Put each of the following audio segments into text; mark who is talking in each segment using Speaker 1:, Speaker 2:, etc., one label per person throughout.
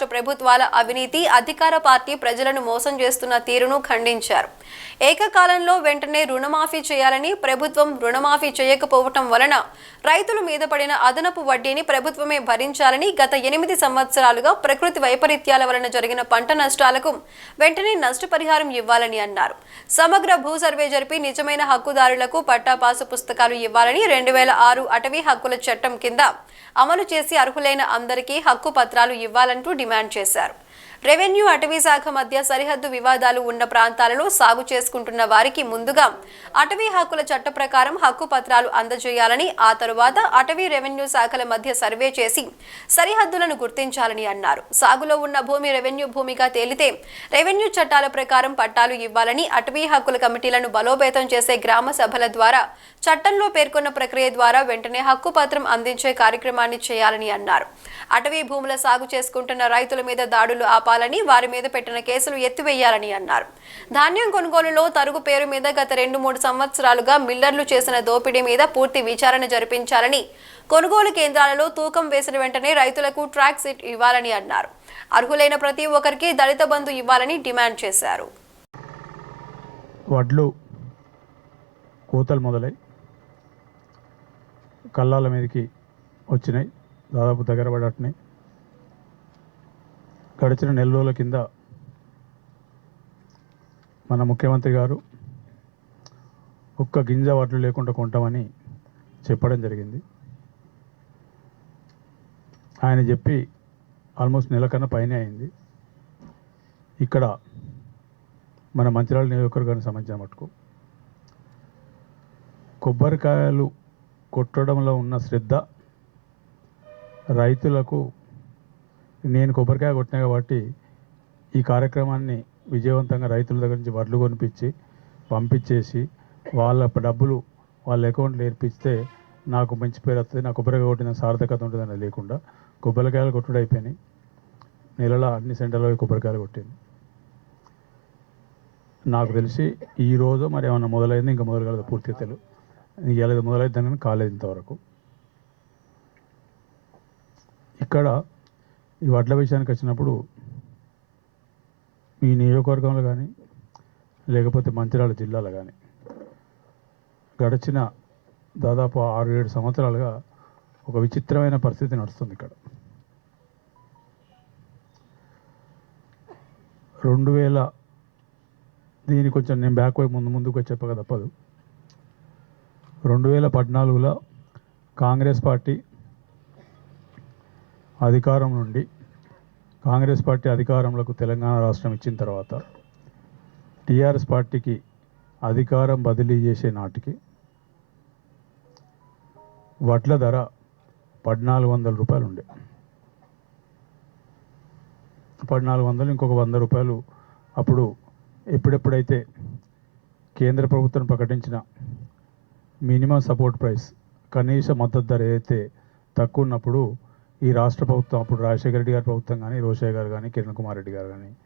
Speaker 1: రాష్ట్ర ప్రభుత్వాల అవినీతి అధికార పార్టీ ప్రజలను మోసం చేస్తున్న తీరును ఖండించారు. ఏకకాలంలో వెంటనే రుణమాఫీ చేయాలని ప్రభుత్వం రుణమాఫీ చేయకపోవటం వలన రైతుల మీద పడిన అదనపు వడ్డీని ప్రభుత్వమే భరించాలని గత ఎనిమిది సంవత్సరాలుగా ప్రకృతి వైపరీత్యాల వలన జరిగిన పంట నష్టాలకు వెంటనే నష్టపరిహారం ఇవ్వాలని అన్నారు. సమగ్ర భూ సర్వే జరిపి నిజమైన హక్కుదారులకు పట్టాపాసు పుస్తకాలు ఇవ్వాలని రెండు వేల ఆరు అటవీ హక్కుల చట్టం కింద అమలు చేసి అర్హులైన అందరికీ హక్కు పత్రాలు ఇవ్వాలంటూ డిమాండ్ చేశారు. రెవెన్యూ అటవీ శాఖ మధ్య సరిహద్దు వివాదాలు ఉన్న ప్రాంతాలలో సాగు చేసుకుంటున్న వారికి ముందుగా అటవీ హక్కుల చట్ట ప్రకారం హక్కు పత్రాలు అందజేయాలని ఆ తరువాత అటవీ రెవెన్యూ శాఖల మధ్య సర్వే చేసి సరిహద్దులను గుర్తించాలని అన్నారు. సాగులో ఉన్న భూమి రెవెన్యూ భూమిగా తేలితే రెవెన్యూ చట్టాల ప్రకారం పట్టాలు ఇవ్వాలని అటవీ హక్కుల కమిటీలను బలోపేతం చేసే గ్రామ సభల ద్వారా చట్టంలో పేర్కొన్న ప్రక్రియ ద్వారా వెంటనే హక్కు పత్రం అందించే కార్యక్రమాన్ని చేయాలని అన్నారు. అటవీ భూముల సాగు చేసుకుంటున్న రైతుల మీద దాడులు ఆపాలని వారి మీద పెట్టిన కేసులు ఎత్తివేయాలని అన్నారు. ధాన్యం కొనుగోలులో తరుగు పేరు మీద గత రెండు మూడు సంవత్సరాలుగా మిల్లర్లు చేసిన దోపిడీ మీద పూర్తి విచారణ జరిపించాలని కొనుగోలు కేంద్రాలలో తూకం వేసిన వెంటనే రైతులకు ట్రాక్ సిట్ ఇవ్వాలని అన్నారు. అర్హులైన ప్రతి ఒక్కరికి దళిత బంధు ఇవ్వాలని డిమాండ్ చేశారు.
Speaker 2: వడ్లు కోతలు మొదలై కళ్ళాల మీదకి వచ్చినాయి. దాదాపు దగ్గర పడట్టినాయి గడిచిన నెల రోజుల కింద మన ముఖ్యమంత్రి గారు ఒక్క గింజ వడ్లు లేకుండా కొంటామని చెప్పడం జరిగింది. ఆయన చెప్పి ఆల్మోస్ట్ నెల కన్నా పైనే అయింది. ఇక్కడ మన మంచిర్యాల నియోజకవర్గానికి సంబంధించిన మటుకు కొబ్బరికాయలు కొట్టడంలో ఉన్న శ్రద్ధ రైతులకు నేను కొబ్బరికాయ కొట్టినా కాబట్టి ఈ కార్యక్రమాన్ని విజయవంతంగా రైతుల దగ్గర నుంచి వడ్లు కొనిపించి పంపించేసి వాళ్ళ డబ్బులు వాళ్ళ అకౌంట్లో ఏర్పిస్తే నాకు మంచి పేరు వస్తుంది. నా కొబ్బరికాయ కొట్టిన సార్థకత ఉంటుందని లేకుండా కొబ్బరికాయలు కొట్టుడు అయిపోయినాయి. నెలలో అన్ని సెంటర్లో కొబ్బరికాయలు కొట్టింది. నాకు తెలిసి ఈ రోజు మరి ఏమన్నా మొదలైంది? ఇంకా మొదలు కాలేదు పూర్తిగా తెలియదు ఇవాళ ఇది కానీ కాలేదు ఇంతవరకు. ఇక్కడ ఈ వడ్ల విషయానికి వచ్చినప్పుడు ఈ నియోజకవర్గంలో కానీ లేకపోతే మంచిర్యాల జిల్లాలో కానీ గడిచిన దాదాపు ఆరు ఏడు సంవత్సరాలుగా ఒక విచిత్రమైన పరిస్థితి నడుస్తుంది ఇక్కడ. రెండు వేల దీని కొంచెం నేను బ్యాక్ వైపు ముందు ముందుకు చెప్పక తప్పదు. రెండు వేల పద్నాలుగులో కాంగ్రెస్ పార్టీ అధికారం నుండి కాంగ్రెస్ పార్టీ అధికారంలోకి తెలంగాణ రాష్ట్రం ఇచ్చిన తర్వాత టీఆర్ఎస్ పార్టీకి అధికారం బదిలీ చేసే నాటికి వడ్ల ధర పద్నాలుగు వందల రూపాయలు ఉండే. పద్నాలుగు వందలు ఇంకొక వంద రూపాయలు అప్పుడు ఎప్పుడెప్పుడైతే కేంద్ర ప్రభుత్వం ప్రకటించిన మినిమం సపోర్ట్ ప్రైస్ కనీస మద్దతు ధర ఏదైతే తక్కువ ఉన్నప్పుడు ఈ రాష్ట్ర ప్రభుత్వం అప్పుడు రాజశేఖర రెడ్డి గారి ప్రభుత్వం కానీ రోషయ్య గారు కానీ కిరణ్ కుమార్ రెడ్డి గారు కానీ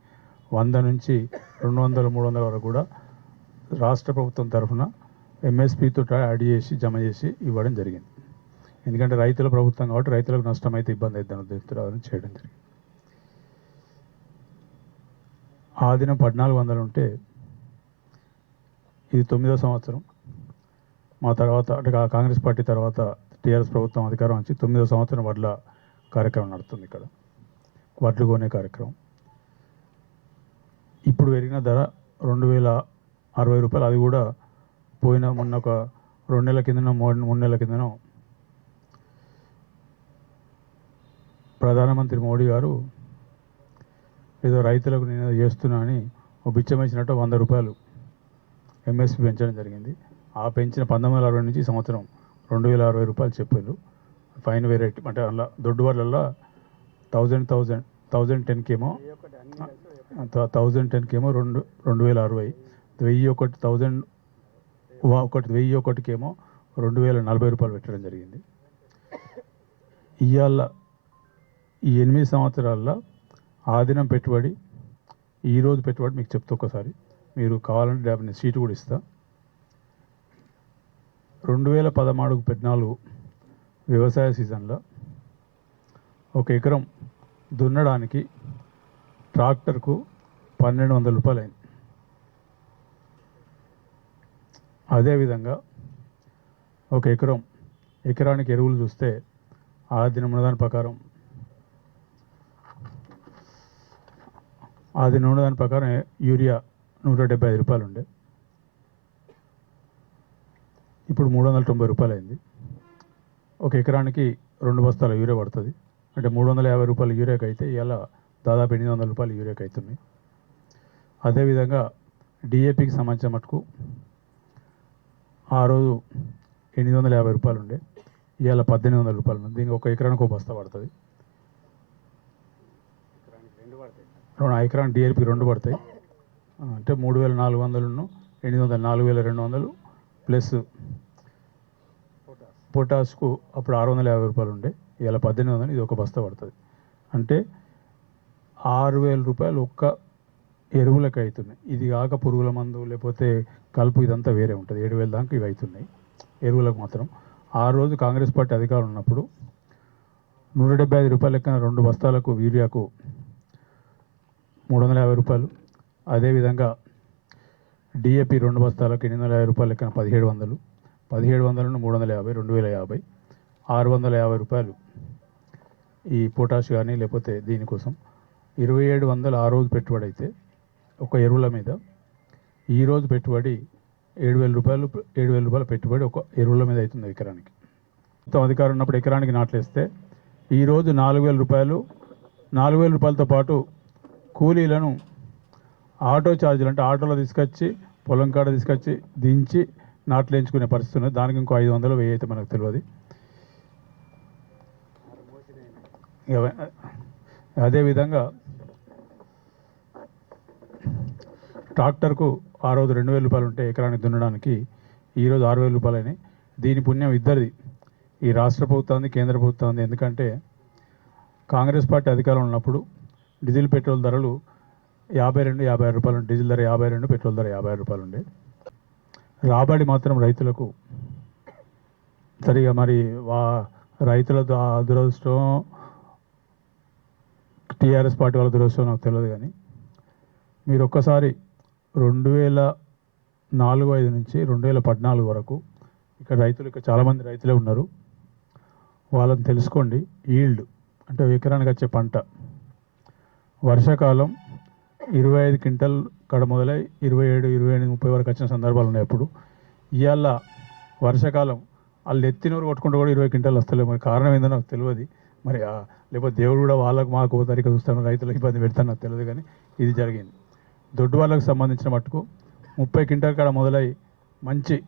Speaker 2: వంద నుంచి రెండు వందల మూడు వందల వరకు కూడా రాష్ట్ర ప్రభుత్వం తరఫున ఎంఎస్పితో యాడ్ చేసి జమ చేసి ఇవ్వడం జరిగింది. ఎందుకంటే రైతుల ప్రభుత్వం కాబట్టి రైతులకు నష్టం అయితే ఇబ్బంది అవుతుందని ఉద్దేశంతో చేయడం జరిగింది. ఆ దినం పద్నాలుగు వందలు ఉంటే ఇది తొమ్మిదో సంవత్సరం. మా తర్వాత అంటే కా- కాంగ్రెస్ పార్టీ తర్వాత టీఆర్ఎస్ ప్రభుత్వం అధికారం వచ్చి తొమ్మిదో సంవత్సరం వడ్ల కార్యక్రమం నడుస్తుంది ఇక్కడ. వడ్లు కొనే కార్యక్రమం. ఇప్పుడు పెరిగిన ధర రెండు వేల అరవై రూపాయలు. అది కూడా పోయిన మొన్న ఒక రెండు నెలల కిందనో మూడు మూడు నెలల కిందనో ప్రధానమంత్రి మోడీ గారు ఏదో రైతులకు నేను చేస్తున్నా అని ఓ బిచ్చం వంద రూపాయలు ఎంఎస్పి పెంచడం జరిగింది. ఆ పెంచిన పంతొమ్మిది వందల అరవై నుంచి సంవత్సరం రెండు వేల అరవై రూపాయలు చెప్పారు. ఫైన్ వెరైటీ అంటే అలా దొడ్డు వాళ్ళల్లో థౌజండ్ థౌజండ్ థౌజండ్ టెన్కేమో థౌజండ్ టెన్కేమో రెండు రెండు వేల అరవై. వెయ్యి ఒకటి థౌజండ్ ఒకటి వెయ్యి ఒకటికేమో రెండు వేల నలభై రూపాయలు పెట్టడం జరిగింది. ఇవాళ ఈ ఎనిమిది సంవత్సరాల్లో ఆదినం పెట్టుబడి ఈరోజు పెట్టుబడి మీకు చెప్తా ఒకసారి మీరు కావాలంటే డెబ్బై నేను సీటు కూడా ఇస్తా. రెండు వేల పదమూడు పద్నాలుగు వ్యవసాయ సీజన్లో ఒక ఎకరం దున్నడానికి ట్రాక్టర్కు పన్నెండు వందల రూపాయలు అయింది అదేవిధంగా ఒక ఎకరం ఎకరానికి ఎరువులు చూస్తే ఆ దినమున దాని ప్రకారం ఆ దినమున దాని ప్రకారం యూరియా నూట డెబ్బై ఐదు రూపాయలు ఉండే. ఇప్పుడు మూడు వందల తొంభై రూపాయలు అయింది ఒక ఎకరానికి రెండు బస్తాల యూరియా పడుతుంది. అంటే మూడు వందల యాభై రూపాయలు యూరియాకి అయితే ఇలా దాదాపు ఎనిమిది వందల రూపాయలు యూరియాకి అవుతుంది అదేవిధంగా డిఏపికి సంబంధించిన మటుకు ఆ రోజు ఎనిమిది వందల యాభై రూపాయలు ఉండే ఇవాళ పద్దెనిమిది వందల రూపాయలు ఉంది దీనికి ఒక ఎకరానికి ఒక బస్తా పడుతుంది. రెండు ఎకరానికి డిఏపికి రెండు పడతాయి. అంటే మూడు వేల నాలుగు వందలు ఎనిమిది వందల నాలుగు వేల రెండు వందలు ప్లస్ పొటాస్కు అప్పుడు ఆరు వందల యాభై రూపాయలు ఉండే ఇవాళ పద్దెనిమిది వందలు ఇది ఒక బస్తా పడుతుంది. అంటే ఆరు వేల రూపాయలు ఒక్క ఎరువులకు అవుతున్నాయి ఇది కాక పురుగుల మందు లేకపోతే కలుపు ఇదంతా వేరే ఉంటుంది. ఏడు వేల దాకా ఇవి అవుతున్నాయి ఎరువులకు మాత్రం. ఆ రోజు కాంగ్రెస్ పార్టీ అధికారం ఉన్నప్పుడు నూట డెబ్బై ఐదు రూపాయల లెక్కన రెండు బస్తాలకు యూరియాకు మూడు వందల యాభై రూపాయలు. అదేవిధంగా డిఏపి రెండు బస్తాలకు ఎనిమిది వందల యాభై రూపాయల లెక్కన పదిహేడు వందలు. పదిహేడు వందలను మూడు వందల యాభై రెండు వేల యాభై ఆరు వందల యాభై రూపాయలు ఈ పొటాష్ కానీ లేకపోతే దీనికోసం ఇరవై ఏడు వందల ఆ రోజు పెట్టుబడి అయితే ఒక ఎరువుల మీద. ఈరోజు పెట్టుబడి ఏడు వేల రూపాయలు ఏడు వేల రూపాయల పెట్టుబడి ఒక ఎరువుల మీద అవుతుంది ఎకరానికి. మొత్తం అధికారం ఉన్నప్పుడు ఎకరానికి నాట్లేస్తే ఈరోజు నాలుగు వేల రూపాయలు నాలుగు వేల రూపాయలతో పాటు కూలీలను ఆటో ఛార్జీలు అంటే ఆటోలో తీసుకొచ్చి పొలం కాడ తీసుకొచ్చి దించి నాట్లు వేయించుకునే పరిస్థితి ఉన్నది. దానికి ఇంకో ఐదు వందలు వెయ్యి అయితే మనకు తెలియదు అదేవిధంగా ట్రాక్టర్కు ఆ రోజు రెండు వేల రూపాయలు ఉంటే ఎకరానికి దున్నడానికి ఈరోజు ఆరు వేల రూపాయలు అయినాయి. దీని పుణ్యం ఇద్దరిది. ఈ రాష్ట్ర ప్రభుత్వాన్ని కేంద్ర ప్రభుత్వాన్ని ఎందుకంటే కాంగ్రెస్ పార్టీ అధికారంలో ఉన్నప్పుడు డీజిల్ పెట్రోల్ ధరలు యాభై రెండు యాభై ఆరు రూపాయలు డీజిల్ ధర యాభై రెండు పెట్రోల్ ధర యాభై ఆరు రూపాయలు ఉండే. రాబడి మాత్రం రైతులకు. సరిగా మరి వా రైతుల దురదృష్టం టీఆర్ఎస్ పార్టీ వాళ్ళ దురదృష్టం నాకు తెలియదు కానీ మీరు ఒక్కసారి రెండు వేల నాలుగు ఐదు నుంచి రెండు వేల పద్నాలుగు వరకు ఇక్కడ రైతులు ఇక్కడ చాలామంది రైతులే ఉన్నారు. వాళ్ళని తెలుసుకోండి ఈల్డ్ అంటే ఎకరానికి వచ్చే పంట. వర్షాకాలం ఇరవై ఐదు క్వింటల్ అక్కడ మొదలై ఇరవై ఏడు ఇరవై ఎనిమిది ముప్పై వరకు వచ్చిన సందర్భాలు ఉన్నాయి అప్పుడు. ఇవాళ వర్షాకాలం వాళ్ళు ఎత్తినూరు కొట్టుకుంటూ కూడా ఇరవై క్వింటాలు వస్తలేవు. మరి కారణం ఏందో నాకు తెలియదు మరి లేకపోతే దేవుడు కూడా వాళ్ళకు మాకు తరిక చూస్తాను రైతులకు ఇబ్బంది పెడతాను నాకు తెలియదు కానీ ఇది జరిగింది. దొడ్డు వాళ్ళకు సంబంధించిన మట్టుకు ముప్పై క్వింటాల్ కాడ మొదలై మంచి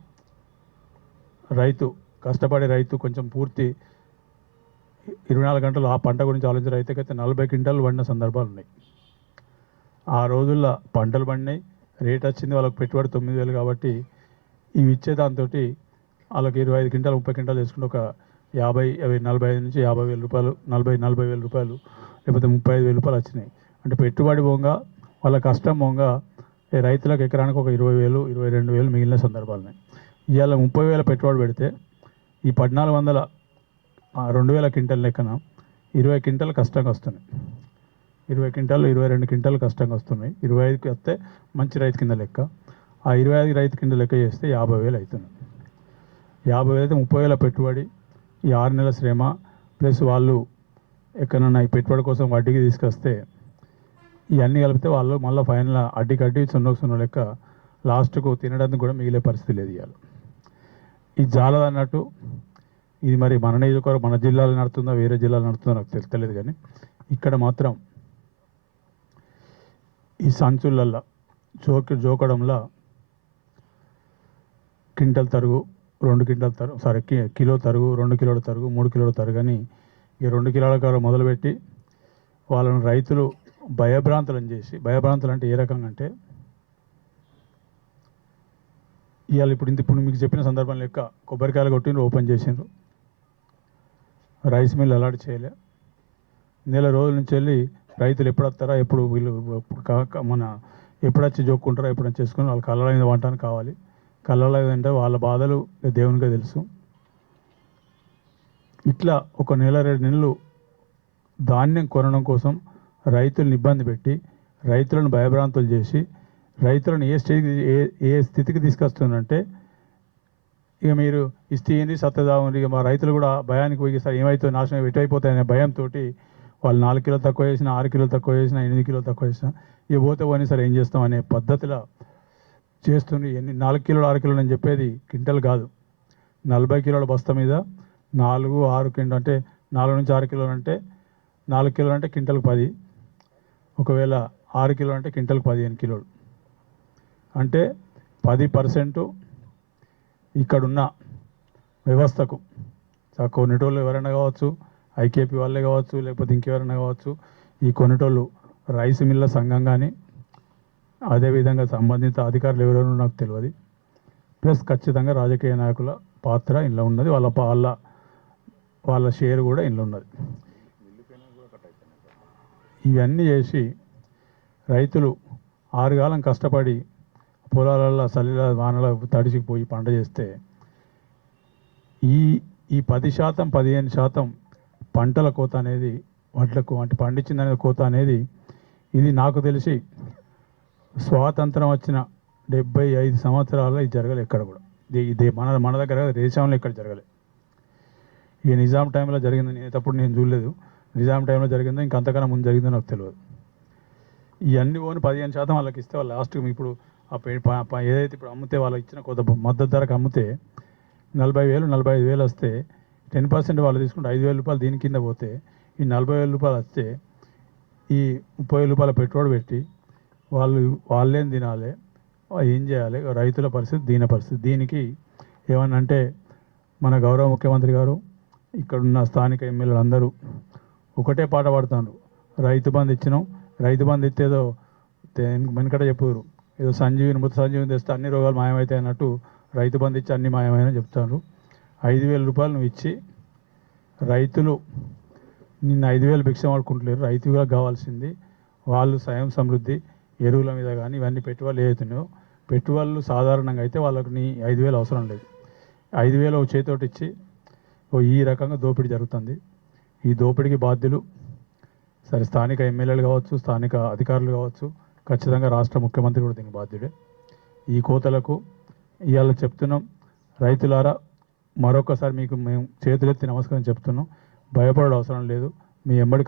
Speaker 2: రైతు కష్టపడే రైతు కొంచెం పూర్తి ఇరవై నాలుగు గంటలు ఆ పంట గురించి ఆలోచించే రైతుకైతే నలభై క్వింటాలు పడిన సందర్భాలు ఉన్నాయి. ఆ రోజుల్లో పంటలు పండినాయి. రేట్ వచ్చింది వాళ్ళకి పెట్టుబడి తొమ్మిది వేలు కాబట్టి ఇవి ఇచ్చే దాంతో వాళ్ళకి ఇరవై ఐదు క్వింటాలు ముప్పై క్వింటాలు వేసుకుంటే ఒక యాభై అవి నలభై ఐదు నుంచి యాభై వేల రూపాయలు నలభై నలభై వేల రూపాయలు లేకపోతే ముప్పై ఐదు వేల రూపాయలు వచ్చినాయి. అంటే పెట్టుబడి పోగా వాళ్ళ కష్టం పోగా రైతులకు ఎకరానికి ఒక ఇరవై వేలు ఇరవై రెండు వేలు మిగిలిన సందర్భాలున్నాయి. ఇవాళ ముప్పై వేల పెట్టుబడి పెడితే ఈ పద్నాలుగు వందల రెండు వేల క్వింటల్ లెక్కన ఇరవై క్వింటల్ కష్టంగా వస్తున్నాయి. ఇరవై క్వింటాలు ఇరవై రెండు క్వింటాలు కష్టంగా వస్తున్నాయి. ఇరవై ఐదుకి వస్తే మంచి రైతు కింద లెక్క. ఆ ఇరవై ఐదు రైతు కింద లెక్క చేస్తే యాభై వేలు అవుతుంది. యాభై వేలు అయితే ముప్పై వేల పెట్టుబడి ఈ ఆరు నెలల శ్రమ ప్లస్ వాళ్ళు ఎక్కడన్నా ఈ పెట్టుబడి కోసం వడ్డీకి తీసుకొస్తే ఇవన్నీ కలిపితే వాళ్ళు మళ్ళీ ఫైనల్ అడ్డీకి అడ్డీ సున్నకు సున్న లెక్క లాస్ట్కు తినడానికి కూడా మిగిలే పరిస్థితి లేదు ఇవాళ. ఇది జాలదు అన్నట్టు ఇది మరి మన నియోజకవర్గం మన జిల్లాలో నడుతుందో వేరే జిల్లాలో నడుతుందో నాకు తెలియలేదు తెలియదు కానీ ఇక్కడ మాత్రం ఈ సంచులల్లో జోకి జోకడంలో క్వింటల్ తరుగు రెండు క్వింటల్ తరుగు సారీ కిలో తరుగు రెండు కిలోల తరుగు మూడు కిలోల తరుగు అని ఈ రెండు కిలోల కాడ మొదలుపెట్టి వాళ్ళని రైతులు భయభ్రాంతులను చేసి భయభ్రాంతులు అంటే ఏ రకంగా అంటే ఇవాళ ఇప్పుడు ఇంత ఇప్పుడు మీకు చెప్పిన సందర్భం లెక్క కొబ్బరికాయలు కొట్టిండ్రు ఓపెన్ చేసిండ్రు. రైస్ మిల్ అలాట్ చేయలే. నెల రోజుల నుంచి వెళ్ళి రైతులు ఎప్పుడు వస్తారా ఎప్పుడు వీళ్ళు మన ఎప్పుడు వచ్చి జోక్కుంటారో ఎప్పుడు చేసుకుని వాళ్ళ కళ్ళ మీద వంటానికి కావాలి. కళ్ళలో అంటే వాళ్ళ బాధలు దేవునికే తెలుసు. ఇట్లా ఒక నెల రెండు నెలలు ధాన్యం కొనడం కోసం రైతులను ఇబ్బంది పెట్టి రైతులను భయభ్రాంతులు చేసి రైతులను ఏ స్టేజ్కి ఏ ఏ స్థితికి తీసుకొస్తుందంటే ఇక మీరు ఇస్తే ఏంది సత్తదాము ఇక మా రైతులు కూడా భయానికి పోయి సార్ ఏమైతే నాశనం ఎటైపోతాయనే భయంతో వాళ్ళు నాలుగు కిలోలు తక్కువ చేసిన ఆరు కిలోలు తక్కువ చేసిన ఎనిమిది కిలోలు తక్కువ చేసిన ఇక పోతే పోనీ సరే ఏం చేస్తాం అనే పద్ధతిలో చేస్తుంది ఎన్ని నాలుగు కిలోలు ఆరు కిలోలు అని చెప్పేది క్వింటల్ కాదు. నలభై కిలోల బస్తా మీద నాలుగు ఆరు క్వింటల్ అంటే నాలుగు నుంచి ఆరు కిలోలు అంటే నాలుగు కిలోలు అంటే క్వింటల్కి పది. ఒకవేళ ఆరు కిలోలు అంటే క్వింటల్కి పదిహేను కిలోలు. అంటే పది పర్సెంటు ఇక్కడున్న వ్యవస్థకు ఆ కొనేటోళ్ళు ఎవరైనా కావచ్చు ఐకేపీ వాళ్ళే కావచ్చు లేకపోతే ఇంకెవరైనా కావచ్చు ఈ కొనేటోళ్ళు రైస్ మిల్ల సంఘం కానీ అదేవిధంగా సంబంధిత అధికారులు ఎవరెవరో నాకు తెలియదు ప్లస్ ఖచ్చితంగా రాజకీయ నాయకుల పాత్ర ఇంట్లో ఉన్నది. వాళ్ళ వాళ్ళ వాళ్ళ షేర్ కూడా ఇంట్లో ఉన్నది. ఇవన్నీ చేసి రైతులు ఆరుగాలం కష్టపడి పొలాలలో చలిల వానల తడిసిపోయి పంట చేస్తే ఈ ఈ పది శాతం పదిహేను శాతం పంటల కోత అనేది వడ్లకు అంటే పండించిందనే కోత అనేది ఇది నాకు తెలిసి స్వాతంత్రం వచ్చిన డెబ్బై ఐదు సంవత్సరాల్లో ఇది జరగలేదు ఎక్కడ కూడా. ఇది ఇది మన మన దగ్గర దేశంలో ఇక్కడ జరగలేదు ఇక నిజాం టైంలో జరిగింది నేను తప్పుడు నేను చూడలేదు. నిజాం టైంలో జరిగిందో ఇంకంతకన్నా ముందు జరిగిందో నాకు తెలియదు. ఇవన్నీ పోని పదిహేను శాతం వాళ్ళకి ఇస్తే వాళ్ళు లాస్ట్ ఇప్పుడు ఆ పే- ఏదైతే ఇప్పుడు అమ్మితే వాళ్ళకి ఇచ్చిన కొత్త మద్దతు ధరకు అమ్మితే నలభై వేలు నలభై ఐదు వేలు వస్తే టెన్ పర్సెంట్ వాళ్ళు తీసుకుంటే ఐదు వేల రూపాయలు దీని కింద పోతే ఈ నలభై వేల రూపాయలు వస్తే ఈ ముప్పై వేల రూపాయల పెట్రోల్ పెట్టి వాళ్ళు వాళ్ళేం తినాలి ఏం చేయాలి రైతుల పరిస్థితి దీని పరిస్థితి. దీనికి ఏమన్నా అంటే మన గౌరవ ముఖ్యమంత్రి గారు ఇక్కడున్న స్థానిక ఎమ్మెల్యేలు అందరూ ఒకటే పాట పాడుతున్నారు రైతు బంధు ఇచ్చినాం. రైతు బంధు ఇచ్చేదో వెనకట చెప్పారు. ఏదో సంజీవిని మృత సంజీవిని తెస్తే అన్ని రోగాలు మాయమవుతాయి అన్నట్టు రైతు బంధు ఇచ్చి అన్ని మాయమైన చెప్తారు ఐదు వేల రూపాయలు నువ్వు ఇచ్చి రైతులు నిన్న ఐదు వేలు భిక్ష వాడుకుంటలేరు రైతుగా కావాల్సింది వాళ్ళు స్వయం సమృద్ధి ఎరువుల మీద కానీ ఇవన్నీ పెట్టుబడులు ఏదైతున్నాయో. పెట్టుబడులు సాధారణంగా అయితే వాళ్ళకి నీ ఐదు వేలు అవసరం లేదు. ఐదు వేలు ఒక చేతోటి ఇచ్చి ఓ ఈ రకంగా దోపిడీ జరుగుతుంది. ఈ దోపిడీకి బాధ్యులు సరే స్థానిక ఎమ్మెల్యేలు కావచ్చు స్థానిక అధికారులు కావచ్చు ఖచ్చితంగా రాష్ట్ర ముఖ్యమంత్రి కూడా దీనికి బాధ్యుడే. ఈ కోతలకు ఇవాళ చెప్తున్నాం రైతులారా మరొకసారి మీకు మేము చేతులెత్తి నమస్కారం చెప్తున్నాం. భయపడే అవసరం లేదు. మీ ఎమ్మడి